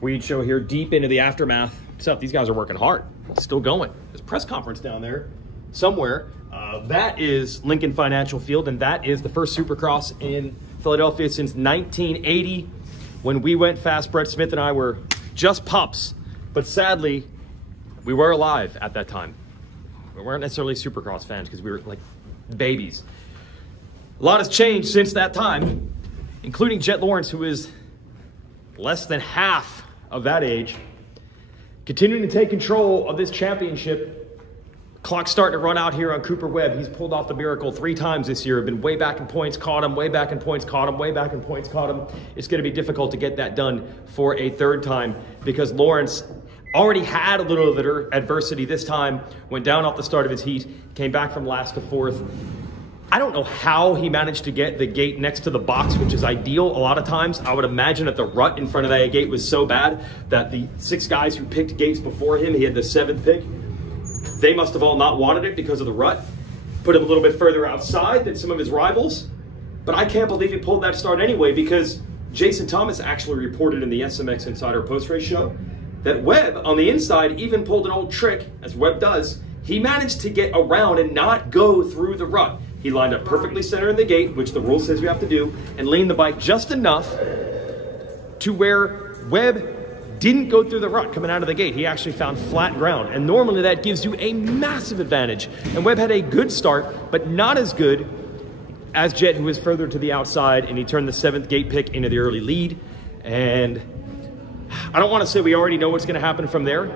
Weege Show here, deep into the aftermath. Except these guys are working hard. Still going. There's a press conference down there somewhere. That is Lincoln Financial Field, and that is the first Supercross in Philadelphia since 1980. When we went fast, Brett Smith and I were just pups. But sadly, we were alive at that time. We weren't necessarily Supercross fans because we were like babies. A lot has changed since that time, including Jett Lawrence, who is less than half of that age, continuing to take control of this championship. Clock's starting to run out here on Cooper Webb. He's pulled off the miracle 3 times this year. Been way back in points, caught him, way back in points, caught him, way back in points, caught him. It's going to be difficult to get that done for a 3rd time because Lawrence already had a little bit of adversity this time, went down off the start of his heat, came back from last to 4th. I don't know how he managed to get the gate next to the box, which is ideal a lot of times. I would imagine that the rut in front of that gate was so bad that the 6 guys who picked gates before him, he had the 7th pick, they must have all not wanted it because of the rut. Put him a little bit further outside than some of his rivals. But I can't believe he pulled that start anyway because Jason Thomas actually reported in the SMX Insider post-race show that Webb on the inside even pulled an old trick, as Webb does. He managed to get around and not go through the rut. He lined up perfectly center in the gate, which the rule says you have to do, and leaned the bike just enough to where Webb didn't go through the rut coming out of the gate. He actually found flat ground, and normally that gives you a massive advantage. And Webb had a good start, but not as good as Jett, who was further to the outside, and he turned the 7th gate pick into the early lead. And I don't want to say we already know what's going to happen from there,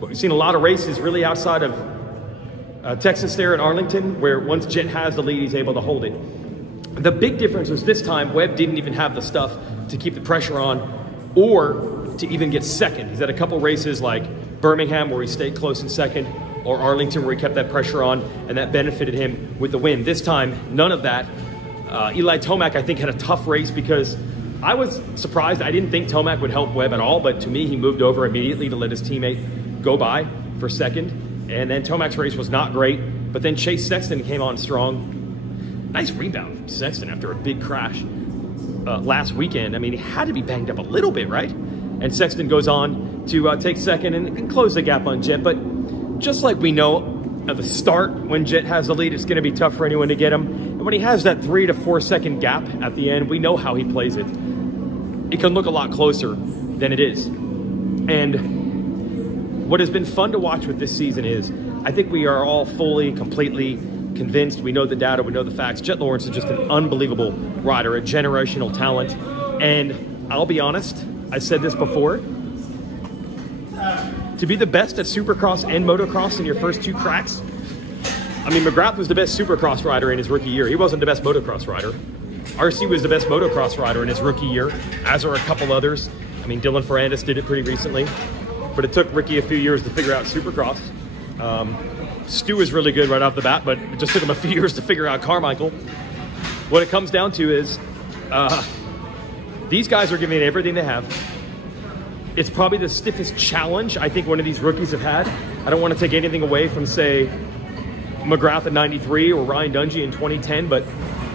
but we've seen a lot of races really outside of Texas there in Arlington, where once Jett has the lead, he's able to hold it. The big difference was this time, Webb didn't even have the stuff to keep the pressure on or to even get second. He's had a couple races like Birmingham where he stayed close in second, or Arlington where he kept that pressure on, and that benefited him with the win. This time, none of that. Eli Tomac, I think, had a tough race because I was surprised. I didn't think Tomac would help Webb at all, but to me, he moved over immediately to let his teammate go by for second. And then Tomac's race was not great, but then Chase Sexton came on strong. Nice rebound from Sexton after a big crash last weekend. I mean, he had to be banged up a little bit, right? And Sexton goes on to take second and close the gap on Jett. But just like we know at the start, when Jett has the lead, it's going to be tough for anyone to get him. And when he has that 3 to 4 second gap at the end, we know how he plays it. It can look a lot closer than it is. And what has been fun to watch with this season is, I think we are all fully, completely convinced. We know the data, we know the facts. Jett Lawrence is just an unbelievable rider, a generational talent. And I'll be honest, I said this before, to be the best at Supercross and Motocross in your first 2 cracks, I mean, McGrath was the best Supercross rider in his rookie year. He wasn't the best Motocross rider. RC was the best Motocross rider in his rookie year, as are a couple others. I mean, Dylan Ferrandis did it pretty recently, but it took Ricky a few years to figure out Supercross. Stu is really good right off the bat, but it just took him a few years to figure out Carmichael. What it comes down to is, these guys are giving it everything they have. It's probably the stiffest challenge I think one of these rookies have had. I don't want to take anything away from, say, McGrath in '93 or Ryan Dungey in 2010, but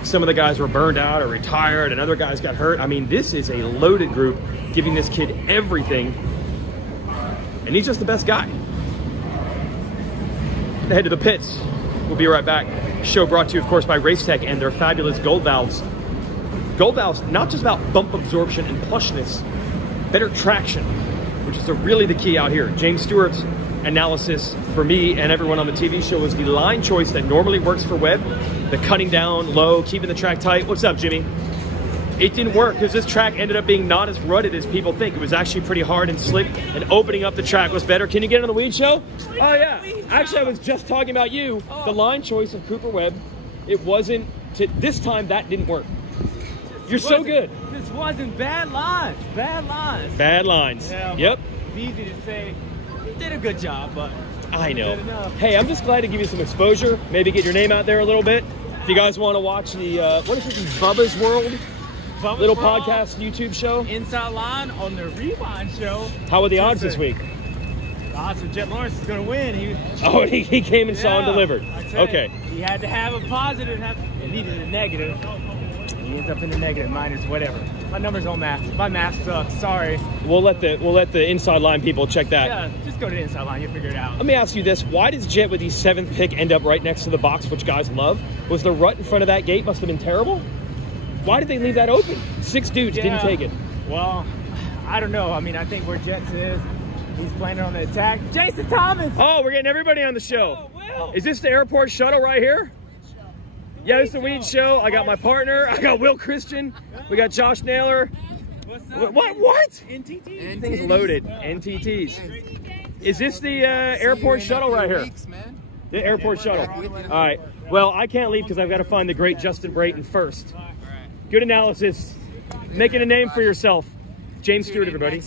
some of the guys were burned out or retired and other guys got hurt. I mean, this is a loaded group giving this kid everything, and he's just the best guy. Head to the pits. We'll be right back. Show brought to you, of course, by Racetech and their fabulous Gold Valves. Gold Valves, not just about bump absorption and plushness, better traction, which is really the key out here. James Stewart's analysis for me and everyone on the TV show was the line choice that normally works for Webb, the cutting down low, keeping the track tight. What's up, Jimmy? It didn't work because this track ended up being not as rutted as people think. It was actually pretty hard and slick, and opening up the track was better. Can you get on the Weege Show? Oh, yeah. Actually, I was just talking about you. The line choice of Cooper Webb, it wasn't, this time that didn't work. You're so good. This wasn't bad lines. Bad lines. Bad lines. Yeah, yep. It's easy to say, you did a good job, but I know. Hey, I'm just glad to give you some exposure. Maybe get your name out there a little bit. If you guys want to watch the, what is it, the Bubba's World? Little podcast YouTube show. Inside Line on the Rewind show. How were the odds this week? The odds for Jett Lawrence is going to win. He came and saw and delivered. Okay. He had to have a positive, it needed a negative. he ends up in the negative, minus, whatever. My numbers don't match. My math sucks. Sorry. We'll let the inside line people check that. Yeah, just go to the inside line. You'll figure it out. Let me ask you this. Why does Jett with the 7th pick end up right next to the box, which guys love? Was the rut in front of that gate must have been terrible? Why did they leave that open? 6 dudes didn't take it. Well, I don't know. I mean, I think where Jett's is, he's planning on the attack. Jason Thomas! Oh, we're getting everybody on the show. Oh, Will. Is this the airport shuttle right here? Yeah, this is the Weege Show. I got my partner. I got Will Christien. We got Josh Naylor. What's up? What? NTT. Thing's loaded. NTTs. Is this the airport shuttle right here? The airport shuttle. All right. Well, I can't leave because I've got to find the great Justin Brayton first. Good analysis. Making a name for yourself. James Stewart, everybody.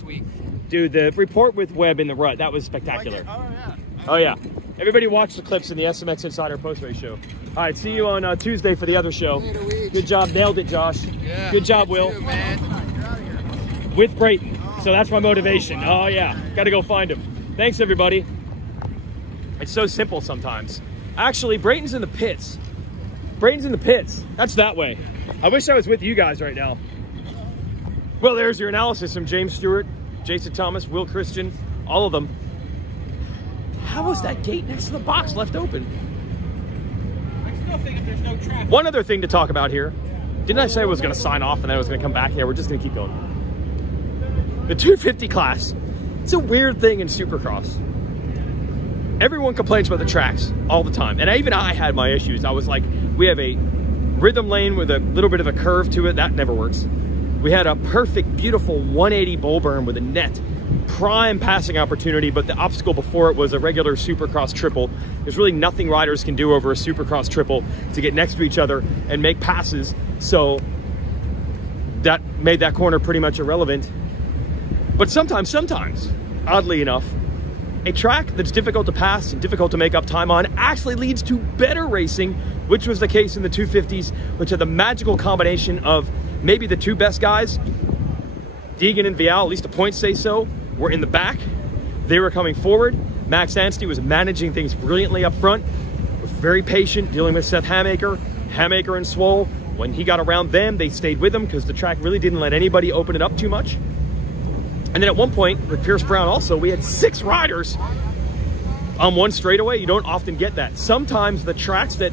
Dude, the report with Webb in the rut, that was spectacular. Oh, yeah. Everybody watch the clips in the SMX Insider post-race show. All right, see you on Tuesday for the other show. Good job. Nailed it, Josh. Yeah, good job, Will. too, man. With Brayton. So that's my motivation. Oh, yeah. Got to go find him. Thanks, everybody. It's so simple sometimes. Actually, Brayton's in the pits. Brayton's in the pits. That's that way. I wish I was with you guys right now. Well, there's your analysis from James Stewart, Jason Thomas, Will Christien, all of them. How was that gate next to the box left open? I still think if there's no traffic. One other thing to talk about here. Didn't I say I was going to sign off and then I was going to come back? Yeah, we're just going to keep going. The 250 class. It's a weird thing in Supercross. Everyone complains about the tracks all the time. And even I had my issues. I was like, we have a rhythm lane with a little bit of a curve to it. That never works. We had a perfect, beautiful 180 bowl burn with a net. Prime passing opportunity, but the obstacle before it was a regular Supercross triple. There's really nothing riders can do over a Supercross triple to get next to each other and make passes. So that made that corner pretty much irrelevant. But sometimes, oddly enough, a track that's difficult to pass and difficult to make up time on actually leads to better racing, which was the case in the 250s, which had the magical combination of maybe the 2 best guys, Deegan and Vial, at least the points say so, were in the back. They were coming forward. Max Anstey was managing things brilliantly up front, was very patient, dealing with Seth Hamaker and Swole. When he got around them, they stayed with him because the track really didn't let anybody open it up too much. And then at one point, with Pierce Brown also, we had 6 riders on one straightaway. You don't often get that. Sometimes the tracks that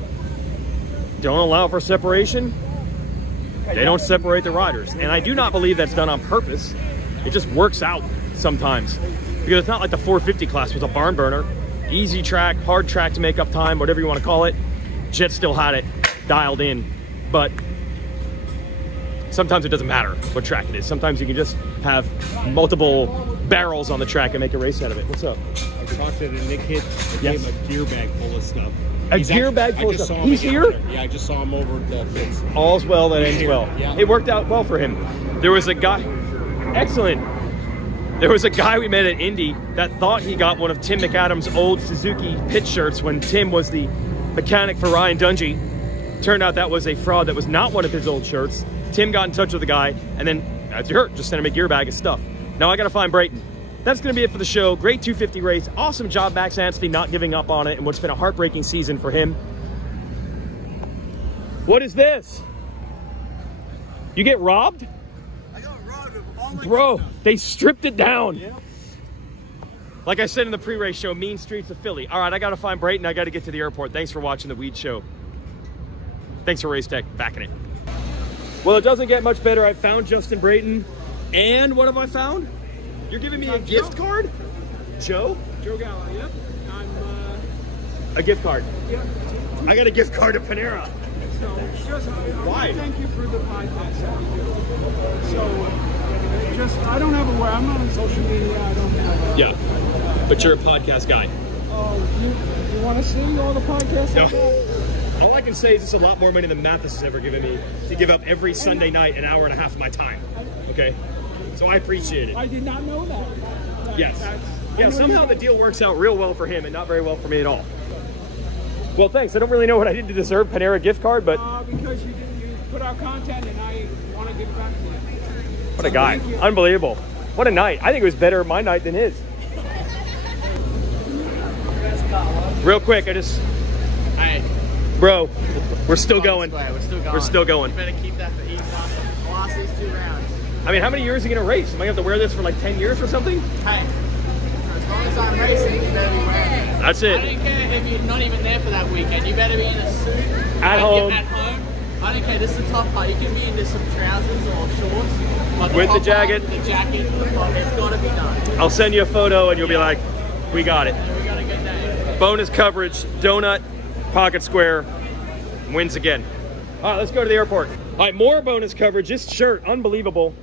don't allow for separation, they don't separate the riders. And I do not believe that's done on purpose. It just works out sometimes. Because it's not like the 450 class was a barn burner. Easy track, hard track to make up time, whatever you want to call it. Jett still had it dialed in. But sometimes it doesn't matter what track it is. Sometimes you can just have multiple barrels on the track and make a race out of it. What's up? I talked to the Nick Hit. I gave him a gear bag full of stuff. A gear bag full of stuff? He's here? Yeah, I just saw him over at the pits. All's well that ends well. Yeah. It worked out well for him. There was a guy, excellent. There was a guy we met at Indy that thought he got one of Tim McAdams' old Suzuki pit shirts when Tim was the mechanic for Ryan Dungey. Turned out that was a fraud. That was not one of his old shirts. Tim got in touch with the guy, and then, as you heard, just sent him a gear bag of stuff. Now I got to find Brayton. That's going to be it for the show. Great 250 race. Awesome job, Max Anstey, not giving up on it, and what's been a heartbreaking season for him. What is this? You get robbed? I got robbed of all my Bro, stuff. they stripped it down. Yep. Like I said in the pre-race show, mean streets of Philly. All right, I got to find Brayton. I got to get to the airport. Thanks for watching the Weege Show. Thanks for Race Tech. Backing it. Well, it doesn't get much better. I found Justin Brayton. And what have I found? You're giving me a gift card? Joe? Joe Gala, yep. I'm, A gift card. yep. I got a gift card to Panera. So, just, Why? thank you for the podcast that you do. So, just, I don't have a way, I'm not on social media, I don't have a... Yeah, but you're a podcast guy. Oh, you want to see all the podcasts No. I've got? All I can say is it's a lot more money than Mathis has ever given me to give up every Sunday night an hour and a half of my time. Okay? So I appreciate it. I did not know that. Yes. I Yeah, know somehow you- the deal works out real well for him and not very well for me at all. Well, thanks. I don't really know what I did to deserve Panera gift card, but because you put out content and I want to give back to you. what a guy. Thank you. Unbelievable. What a night. I think it was better my night than his. Real quick, Hi. Bro, we're still going. We're still going. We're still going. You better keep that for heat the last these 2 rounds. I mean, how many years are you going to race? Am I going to have to wear this for like 10 years or something? Hey, as long as I'm racing, you better be wearing it. That's it. I don't care if you're not even there for that weekend. You better be in a suit. At home. At home. I don't care. This is the top part. You can be into some trousers or shorts. But With the top jacket. part, the jacket, the top, it's got to be done. I'll send you a photo and you'll be like, we got it. We got a good day. Bonus coverage, donut, pocket square, wins again. All right, let's go to the airport. All right, more bonus coverage. This shirt, unbelievable.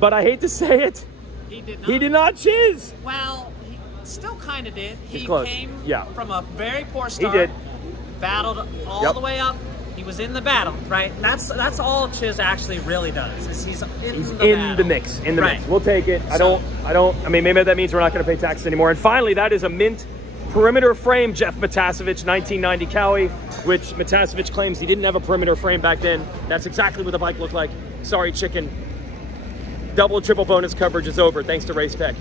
But I hate to say it, He did not. he did not Chizz. Well, he still kind of did. He close. came Yeah. from a very poor start. He did. Battled all Yep. the way up. He was in the battle, right? And that's all Chizz actually really does. Is he's in the mix. Right. Mix. We'll take it. I mean, maybe that means we're not going to pay taxes anymore. And finally, that is a mint perimeter frame Jeff Matasevich 1990 Cowie, which Matasevich claims he didn't have a perimeter frame back then. That's exactly what the bike looked like. Sorry, chicken. Double, triple bonus coverage is over. Thanks to Race Tech.